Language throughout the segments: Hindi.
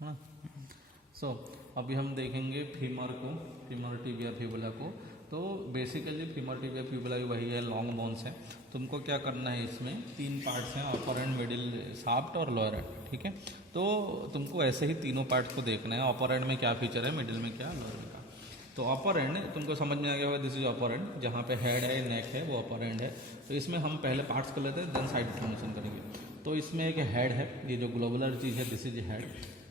हाँ। सो अभी हम देखेंगे फीमर को, फीमर टिबिया फिबुला को। तो बेसिकली फीमर टिबिया फिबुला वही है, लॉन्ग बोन्स है। तुमको क्या करना है, इसमें 3 पार्ट्स हैं, अपर एंड, मिडिल शाफ्ट और लोअर एंड, ठीक है। तो तुमको ऐसे ही तीनों पार्ट्स को देखना है, अपर एंड में क्या फीचर है, मिडिल में क्या, लोअर में क्या। तो अपर एंड तुमको समझ में आ गया होगा, दिस इज अपर एंड, जहाँ पे हेड है, नेक है, वो अपर एंड है। तो इसमें हम पहले पार्ट्स कर लेते हैं, देन साइड डिफॉर्मेशन करेंगे। तो इसमें एक हेड है, ये जो ग्लोबुलर चीज़ है, दिस इज हेड,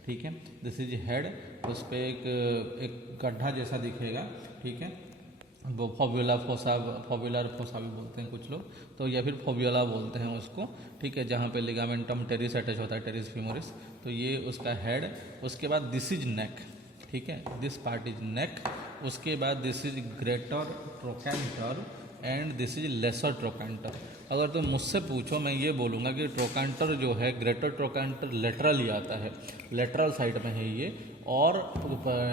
ठीक है। दिस इज हेड, उस पर एक गड्ढा जैसा दिखेगा, ठीक है। वो फोब्यूला फोसा, फोब्यूलर फोसा भी बोलते हैं कुछ लोग, तो या फिर फोब्यूला बोलते हैं उसको, ठीक है। जहाँ पे लिगामेंटम टेरिस अटैच होता है, टेरिस फीमोरिस, तो ये उसका हेड। उसके बाद दिस इज नेक, ठीक है, दिस पार्ट इज नेक। उसके बाद this is greater trochanter and this is lesser trochanter. अगर तुम मुझसे पूछो, मैं ये बोलूँगा कि ट्रोकैंटर जो है, ग्रेटर ट्रोकैंटर लेटरल ही आता है, लेटरल साइड में है ये, और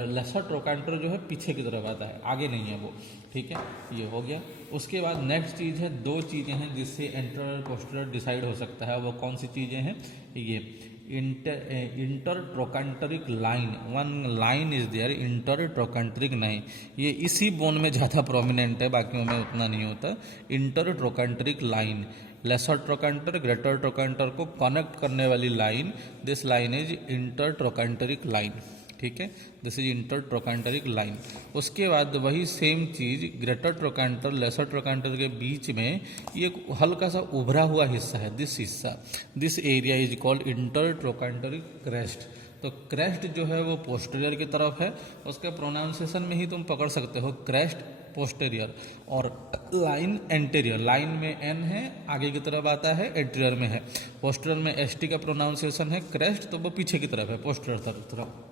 लेसर ट्रोकैंटर जो है पीछे की तरफ आता है, आगे नहीं है वो, ठीक है। ये हो गया। उसके बाद नेक्स्ट चीज़ है, 2 चीज़ें हैं जिससे एंटेरियर पोस्टीरियर डिसाइड हो सकता है। वो कौन सी चीज़ें हैं, ये inter trochanteric line, one line is there, inter trochanteric line, ये इसी बोन में ज़्यादा प्रोमिनेंट है, बाकियों में उतना नहीं होता। Inter trochanteric line, lesser trochanter greater trochanter को कनेक्ट करने वाली line, this line is inter trochanteric line, ठीक है। This is inter trochanteric line. उसके बाद वही सेम चीज़, ग्रेटर ट्रोकैंटर लेसर ट्रोकैंटर के बीच में ये हल्का सा उभरा हुआ हिस्सा है, दिस हिस्सा, this area is called inter trochanteric crest. तो क्रेस्ट जो है वो पोस्टीरियर की तरफ है, उसके प्रोनाउंसिएशन में ही तुम पकड़ सकते हो, क्रेस्ट पोस्टीरियर, और लाइन एंटीरियर, लाइन में एन है, आगे की तरफ आता है, एंटीरियर में है। पोस्टीरियर में एस टी का प्रोनाउंसिएशन है, क्रेस्ट, तो वो पीछे की तरफ है, पोस्टीरियर तरफ,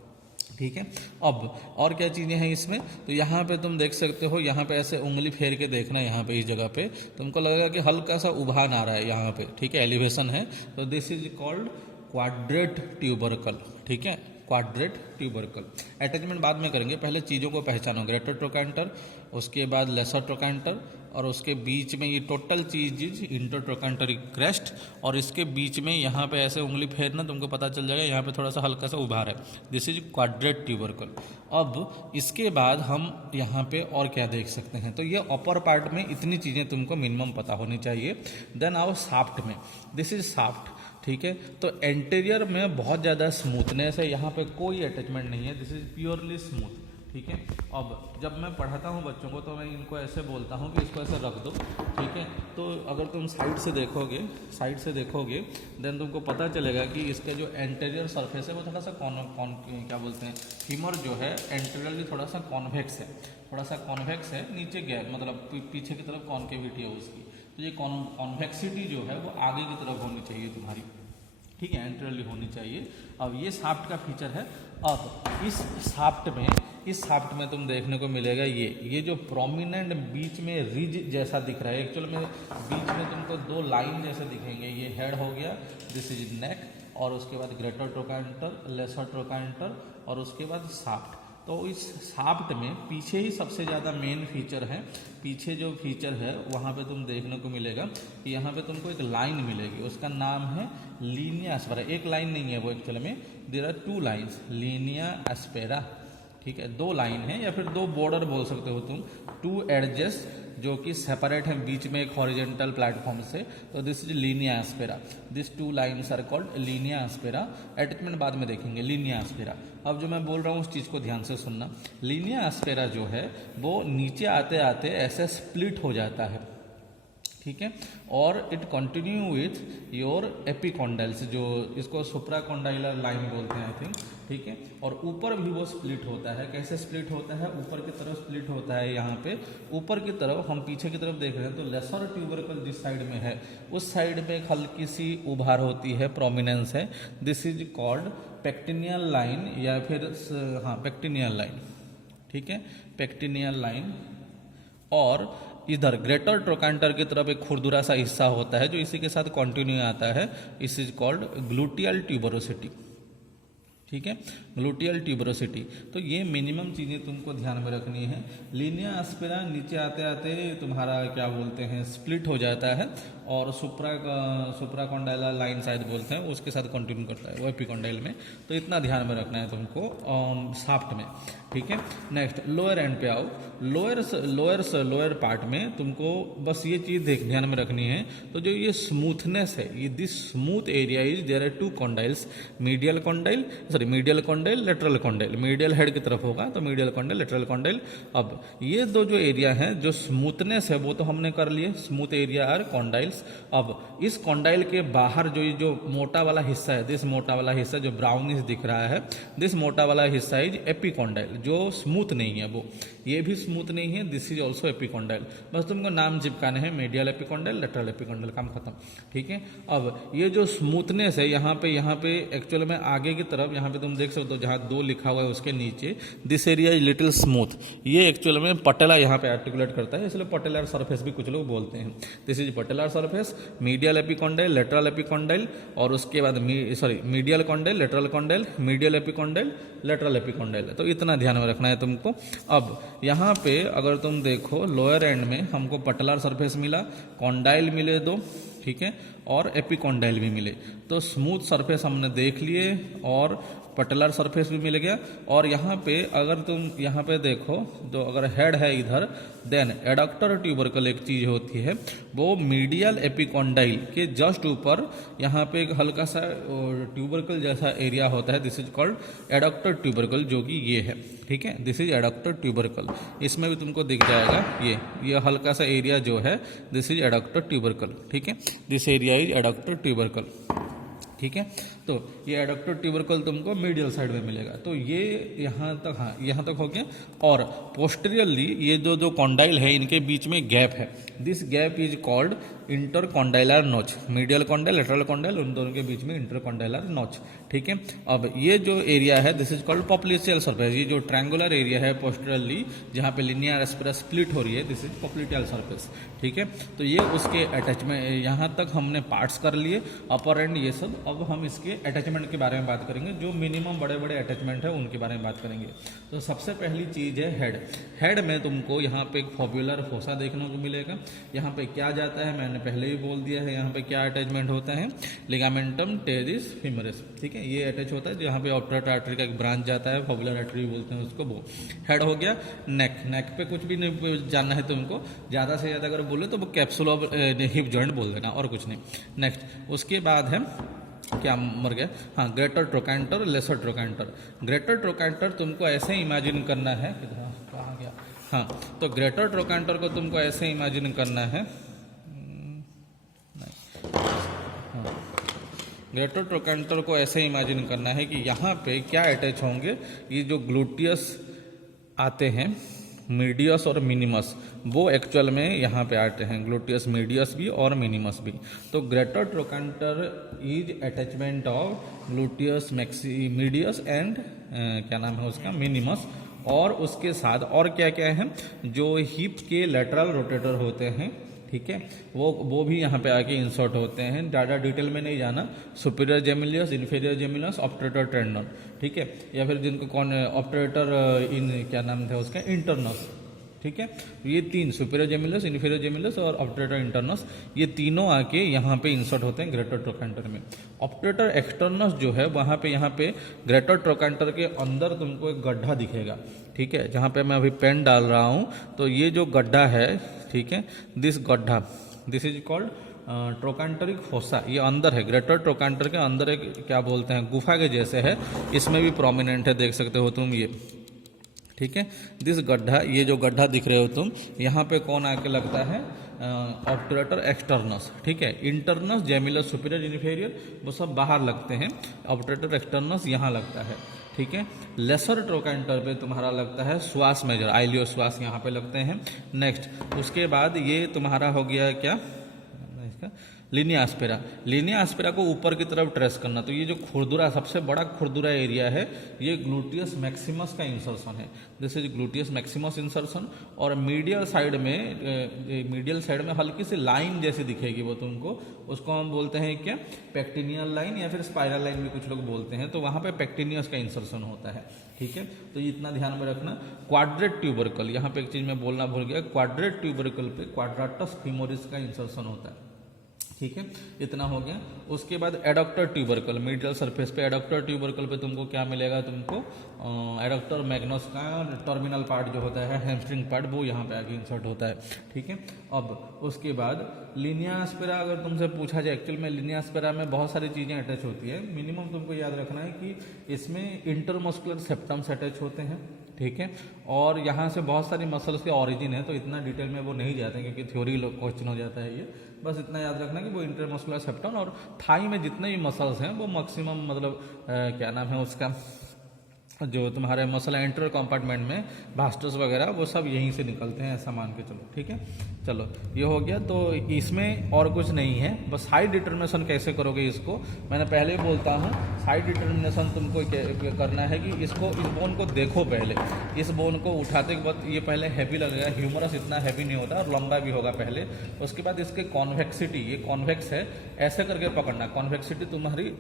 ठीक है। अब और क्या चीज़ें हैं इसमें, तो यहाँ पे तुम देख सकते हो, यहाँ पे ऐसे उंगली फेर के देखना, यहाँ पे इस जगह पे तुमको लगेगा कि हल्का सा उभान आ रहा है यहाँ पे, ठीक है, एलिवेशन है। तो this is called quadrate tubercle, ठीक है, क्वाड्रेट ट्यूबरकल। अटैचमेंट बाद में करेंगे, पहले चीज़ों को पहचानो, ग्रेटर ट्रोकैंटर, उसके बाद लेसर ट्रोकैंटर, और उसके बीच में ये टोटल चीज इंटर ट्रोकैंटरिक क्रेस्ट, और इसके बीच में यहाँ पे ऐसे उंगली फेरना, तुमको पता चल जाएगा यहाँ पे थोड़ा सा हल्का सा उभार है, दिस इज क्वाड्रेट ट्यूबरकल। अब इसके बाद हम यहाँ पे और क्या देख सकते हैं, तो ये अपर पार्ट में इतनी चीज़ें तुमको मिनिमम पता होनी चाहिए। देन आओ शाफ्ट में, दिस इज शाफ्ट, ठीक है। तो एंटीरियर में बहुत ज़्यादा स्मूथनेस है, यहाँ पे कोई अटैचमेंट नहीं है, दिस इज प्योरली स्मूथ, ठीक है। अब जब मैं पढ़ाता हूँ बच्चों को, तो मैं इनको ऐसे बोलता हूँ कि इसको ऐसे रख दो, ठीक है। तो अगर तुम साइड से देखोगे, साइड से देखोगे, देन तुमको पता चलेगा कि इसका जो एंटीरियर सरफेस है वो थोड़ा सा क्या बोलते हैं, फीमर जो है एंटीरियरली थोड़ा सा कॉन्वेक्स है, थोड़ा सा कॉन्वेक्स है, नीचे गैप, मतलब पीछे की तरफ कॉन्केविटी है उसकी। तो ये कॉन्वेक्सिटी जो है वो आगे की तरफ होनी चाहिए तुम्हारी, ठीक है, एंटीरियरली होनी चाहिए। अब ये शाफ्ट का फीचर है। अब इस शाफ्ट में तुम देखने को मिलेगा ये जो प्रोमिनेंट बीच में रिज जैसा दिख रहा है, एक्चुअल में बीच में तुमको 2 लाइन जैसे दिखेंगे, ये हेड हो गया, दिस इज नेक, और उसके बाद ग्रेटर ट्रोकैंटर, लेसर ट्रोकैंटर, और उसके बाद शाफ्ट। तो इस शाफ्ट में पीछे ही सबसे ज़्यादा मेन फीचर है, पीछे जो फीचर है वहाँ पे तुम देखने को मिलेगा कि यहाँ पे तुमको एक लाइन मिलेगी, उसका नाम है लीनिया एस्पेरा। एक लाइन नहीं है वो, एक्चुअल में there are 2 lines, linea aspera, ठीक है, 2 लाइन है, या फिर 2 बॉर्डर बोल सकते हो तुम, 2 एडजेस जो कि सेपरेट है बीच में एक हॉरिजेंटल प्लेटफॉर्म से, तो this is linea aspera, this 2 lines are called linea aspera. Attachment बाद में देखेंगे, लीनिया एस्पेरा। अब जो मैं बोल रहा हूँ उस चीज़ को ध्यान से सुनना, लीनिया एस्पेरा जो है वो नीचे आते आते ऐसे स्प्लिट हो जाता है, ठीक है, और इट कंटिन्यू विथ योर एपिकॉन्डाइल्स, जो इसको सुप्राकॉन्डाइलर लाइन बोलते हैं आई थिंक, ठीक है। और ऊपर भी वो स्प्लिट होता है, कैसे स्प्लिट होता है, ऊपर की तरफ स्प्लिट होता है, यहाँ पे ऊपर की तरफ, हम पीछे की तरफ देख रहे हैं तो लेसर ट्यूबरकल जिस साइड में है उस साइड में एक हल्की सी उभार होती है, प्रोमिनेंस है, दिस इज कॉल्ड पेक्टिनियल लाइन, या फिर हाँ पेक्टिनियल लाइन, ठीक है, पेक्टिनियल लाइन। और इधर ग्रेटर ट्रोकैंटर की तरफ एक खुरदुरा सा हिस्सा होता है जो इसी के साथ कंटिन्यू आता है, इस इज कॉल्ड ग्लूटियल ट्यूबरोसिटी, ठीक है, ग्लूटियल ट्यूबरोसिटी। तो ये मिनिमम चीज़ें तुमको ध्यान में रखनी है। लीनिया एस्पेरा नीचे आते आते तुम्हारा क्या बोलते हैं स्प्लिट हो जाता है, और सुप्राकॉन्डाइलर लाइन शायद बोलते हैं, उसके साथ कंटिन्यू करता है वो एपिकॉन्डाइल में। तो इतना ध्यान में रखना है तुमको शाफ्ट में, ठीक है। नेक्स्ट लोअर एंड पे आओ। लोअर पार्ट में तुमको बस ये चीज़ ध्यान में रखनी है। तो जो ये स्मूथनेस है, ये this smooth area is there are 2 condyles, medial condyle lateral condyle. Medial head की तरफ होगा तो मीडियल कॉन्डाइल, लेटरल कॉन्डाइल। अब ये दो जो एरिया है, जो स्मूथनेस है वो तो हमने कर लिए, स्मूथ एरिया आर कॉन्डाइल्स। अब इस कॉन्डाइल के बाहर जो मोटा वाला हिस्सा है, दिस मोटा वाला हिस्सा जो ब्राउनिश दिख रहा है, दिस मोटा वाला हिस्सा इज एपिकॉन्डाइल, जो स्मूथ नहीं है वो, ये भी स्मूथ नहीं है, दिस इज ऑल्सो एपिकॉन्डाइल। बस तुमको नाम चिपकाने हैं, मीडियल एपिकॉन्डाइल, लेटरल एपिकॉन्डाइल, काम खत्म, ठीक है। अब ये जो स्मूथनेस है यहाँ पे एक्चुअल में आगे की तरफ, यहाँ पे तुम देख सकते हो जहाँ 2 लिखा हुआ है उसके नीचे, this area is little smooth, ये एक्चुअल में पटेला यहाँ पे आर्टिकुलेट करता है, इसलिए पटेलर सरफेस भी कुछ लोग बोलते हैं। This is patellar surface, medial epicondyle, lateral epicondyle, और उसके बाद medial condyle, lateral condyle, medial epicondyle, lateral epicondyle. तो इतना ध्यान में रखना है तुमको। अब यहाँ पे अगर तुम देखो लोअर एंड में हमको पटेलर सरफेस मिला, कॉन्डाइल मिले 2, ठीक है, और एपिकॉन्डाइल भी मिले। तो स्मूथ सरफेस हमने देख लिए और पटेलर सरफेस भी मिल गया। और यहाँ पे अगर तुम यहाँ पे देखो, जो अगर हेड है इधर, देन एडक्टर ट्यूबरकल एक चीज होती है, वो मीडियल एपिकॉन्डाइल के जस्ट ऊपर यहाँ पे एक हल्का सा ट्यूबरकल जैसा एरिया होता है, this is called adductor tubercle, जो कि ये है, ठीक है, दिस इज एडक्टर ट्यूबरकल। इसमें भी तुमको दिख जाएगा ये हल्का सा एरिया जो है, दिस इज एडक्टर ट्यूबरकल, ठीक है, this area is adductor tubercle, ठीक है। तो ये एडक्टर ट्यूबरकल तुमको मीडियल साइड में मिलेगा। तो ये यहाँ तक, हाँ यहाँ तक हो गया। और पोस्टीरियरली ये जो कॉन्डाइल है, इनके बीच में गैप है, दिस गैप इज कॉल्ड इंटरकॉन्डाइलर नोच, मीडियल कॉन्डाइल, लेटरल कॉन्डाइल, उन दोनों के बीच में इंटरकॉन्डाइलर नोच, ठीक है। अब ये जो एरिया है, this is called popliteal surface, ये जो ट्रायंगुलर एरिया है पोस्टीरियरली जहाँ पे लिनियर एस्पेरा स्प्लिट हो रही है, दिस इज पॉप्लिटियल सरफेस, ठीक है। तो ये उसके अटैचमेंट, यहाँ तक हमने पार्ट्स कर लिए, अपर एंड ये सब। अब हम इसके अटैचमेंट के बारे में बात करेंगे, जो मिनिमम बड़े बड़े अटैचमेंट है उनके बारे में बात करेंगे। तो सबसे पहली चीज़ है हेड। हेड में तुमको यहाँ पे एक फोब्युलर फोसा देखने को मिलेगा। यहाँ पे क्या जाता है, मैंने पहले ही बोल दिया है, यहाँ पे क्या अटैचमेंट होता है, लिगामेंटम टेरिस फीमोरिस, ठीक है, ये अटैच होता है, जहाँ पे ऑप्टेटर आर्टरी का एक ब्रांच जाता है, फोब्युलर आर्टरी बोलते हैं उसको, वो हेड हो गया। नेक पे कुछ भी नहीं जानना है तुमको, ज़्यादा से ज़्यादा अगर बोले तो वो कैप्सूल ऑफ हिप जॉइंट बोल देना, और कुछ नहीं। नेक्स्ट उसके बाद है क्या मर गया, हाँ, greater trochanter, lesser trochanter. Greater trochanter तुमको ऐसे इमेजिन करना है, कहाँ गया, हाँ, तो ग्रेटर ट्रोकैंटर को तुमको ऐसे इमेजिन करना है, ग्रेटर ट्रोकैंटर को ऐसे इमेजिन करना है कि यहाँ पे क्या अटैच होंगे, ये जो ग्लूटियस आते हैं, मीडियस और मिनिमस, वो एक्चुअल में यहाँ पे आते हैं, ग्लूटियस मीडियस भी और मिनिमस भी। तो greater trochanter is attachment of gluteus medius and क्या नाम है उसका, मिनिमस। और उसके साथ और क्या क्या है, जो हिप के लेटरल रोटेटर होते हैं, ठीक है, वो भी यहाँ पे आके इंसर्ट होते हैं। ज़्यादा डिटेल में नहीं जाना, सुपीरियर जेमिलियस, इन्फीरियर जेमिलियस, ऑप्टेटर टेंडन, ठीक है, या फिर जिनको कौन ऑप्टेटर इन क्या नाम था उसका, इंटरनस, ठीक है। ये 3 सुपीरियर जेमिलियस, इन्फीरियर जेमिलियस और ऑप्टेटर इंटरनस, ये तीनों आके यहाँ पे इंसर्ट होते हैं ग्रेटर ट्रोकैंटर में। ऑप्टेटर एक्सटर्नस जो है वहाँ पे, यहाँ पे ग्रेटर ट्रोकैंटर के अंदर तुमको एक गड्ढा दिखेगा, ठीक है, जहाँ पे मैं अभी पेन डाल रहा हूँ, तो ये जो गड्ढा है, ठीक है, दिस गड्ढा, दिस इज कॉल्ड ट्रोकैंटरिक फोसा, ये अंदर है, ग्रेटर ट्रोकैंटर के अंदर एक क्या बोलते हैं, गुफा के जैसे है, इसमें भी प्रोमिनेंट है, देख सकते हो तुम ये, ठीक है। दिस गड्ढा, ये जो गड्ढा दिख रहे हो तुम, यहाँ पे कौन आके लगता है, ऑप्टेटर एक्सटर्नस, ठीक है। इंटरनस, जेमिलस, सुपीरियर, इन्फीरियर, वो सब बाहर लगते हैं, ऑप्टेटर एक्सटर्नस यहाँ लगता है, ठीक है। लेसर ट्रोकैंटर पे तुम्हारा लगता है श्वास मेजर, आइलियो श्वास यहाँ पे लगते हैं। नेक्स्ट उसके बाद ये तुम्हारा हो गया क्या, इसका लिनिया एस्पेरा। लिनिया एस्पेरा को ऊपर की तरफ ट्रेस करना, तो ये जो खुरदुरा, सबसे बड़ा खुरदुरा एरिया है, ये ग्लूटियस मैक्सिमस का इंसर्शन है, this is gluteus Maximus insertion. और मीडियल साइड में हल्की सी लाइन जैसी दिखेगी वो तुमको, उसको हम बोलते हैं क्या, पेक्टिनियल लाइन या फिर स्पाइरल लाइन भी कुछ लोग बोलते हैं, तो वहाँ पे पेक्टिनियस का इंसर्शन होता है, ठीक है। तो इतना ध्यान में रखना। क्वाड्रेट ट्यूबरकल, यहाँ पे एक चीज मैं बोलना भूल गया, क्वाड्रेट ट्यूबरकल पे क्वाड्राटस फीमोरिस का इंसर्शन होता है, ठीक है, इतना हो गया। उसके बाद एडक्टर ट्यूबरकल, मीडियल सरफेस पे एडक्टर ट्यूबरकल पे तुमको क्या मिलेगा, तुमको एडक्टर मैग्नस का टर्मिनल पार्ट जो होता है, हैमस्ट्रिंग पार्ट, वो यहाँ पे आगे इंसर्ट होता है। ठीक है, अब उसके बाद लिनिया एस्पेरा अगर तुमसे पूछा जाए, एक्चुअल में लिनिया एस्पेरा में बहुत सारी चीज़ें अटैच होती है। मिनिमम तुमको याद रखना है कि इसमें इंटरमस्कुलर सेप्टम्स अटैच होते हैं। ठीक है, और यहाँ से बहुत सारी मसल्स के ऑरिजिन है, तो इतना डिटेल में वो नहीं जाते हैं क्योंकि थ्योरी क्वेश्चन हो जाता है ये। बस इतना याद रखना कि वो इंटरमस्कुलर सेप्टम और थाई में जितने भी मसल्स हैं वो मैक्सिमम मतलब क्या नाम है उसका, जो तुम्हारे मसल एंटर कंपार्टमेंट में भास्टस वगैरह वो सब यहीं से निकलते हैं, ऐसा मान के चलो। ठीक है, चलो ये हो गया। तो इसमें और कुछ नहीं है, बस हाइट डिटर्मिनेशन कैसे करोगे इसको मैंने पहले ही बोलता हूँ। हाइट डिटर्मिनेशन तुमको करना है कि इसको, इस बोन को देखो पहले, इस बोन को उठाते के बाद ये पहले हैवी लगेगा, ह्यूमरस इतना हैवी नहीं होता और लंबा भी होगा पहले। उसके बाद इसके कॉन्वेक्सिटी, ये कॉन्वेक्स है, ऐसे करके पकड़ना। कॉन्वेक्सिटी तुम्हारी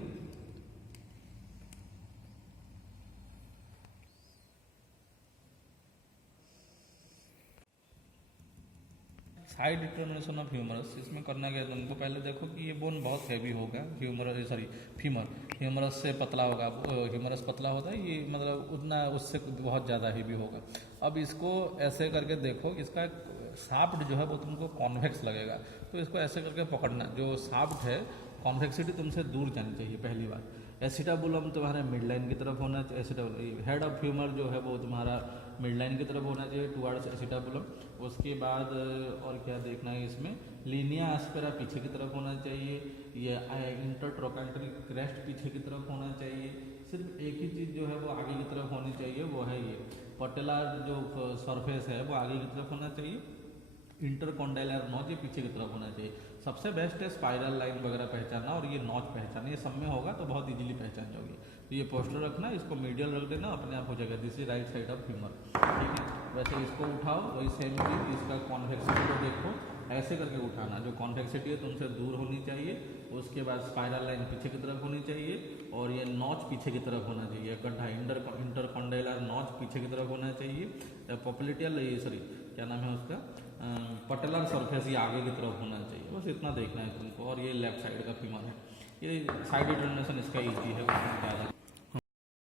साइड डिटर्मिनेशन ऑफ ह्यूमरस, इसमें करना क्या है तुमको, पहले देखो कि ये बोन बहुत हैवी होगा, ह्यूमरस से पतला होगा। ह्यूमरस पतला होता है, ये मतलब उतना उससे बहुत ज़्यादा हैवी होगा। अब इसको ऐसे करके देखो, इसका शाफ्ट जो है वो तुमको कॉन्वेक्स लगेगा, तो इसको ऐसे करके पकड़ना। जो शाफ्ट है, कॉन्वेक्सिटी तुमसे दूर जानी चाहिए पहली बार। एसिटाबुलम तुम्हारे मिड लाइन की तरफ होना चाहिए। हेड ऑफ ह्यूमर जो है वो तुम्हारा मिड लाइन की तरफ होना चाहिए टुवर्ड्स एसिटाबुलम। उसके बाद और क्या देखना है इसमें, लीनिया एस्पेरा पीछे की तरफ होना चाहिए, ये इंटरट्रोकैंटरी क्रेस्ट पीछे की तरफ होना चाहिए। सिर्फ एक ही चीज़ जो है वो आगे की तरफ होनी चाहिए, वो है ये पटेलर जो सरफेस है वो आगे की तरफ होना चाहिए। इंटरकॉन्डाइलर नॉच ये पीछे की तरफ होना चाहिए। सबसे बेस्ट है स्पाइरल लाइन वगैरह पहचानना और ये नॉच पहचानना, ये सब में होगा तो बहुत इजीली पहचान जाओगे। तो ये पोस्टर रखना, इसको मीडियल रख देना, अपने आप हो जाएगा। This is right side of humour. ठीक है, वैसे इसको उठाओ, वही सेम चीज, इसका कॉन्वेक्सिटी को देखो, ऐसे करके उठाना। जो कॉन्वेक्सिटी है तुमसे दूर होनी चाहिए। उसके बाद स्पाइरल लाइन पीछे की तरफ होनी चाहिए और ये नॉच पीछे की तरफ होना चाहिए। गड्ढा इंटरकॉन्डाइलर नॉच पीछे की तरफ होना चाहिए। पॉपुलेटियल सॉरी क्या नाम है उसका, पटेलर सरफेस ये आगे की तरफ होना चाहिए। बस इतना देखना है तुमको। और ये लेफ्ट साइड का फीमर है, ये साइड डिटर्मिनेशन इसका ईजी है, ज़्यादा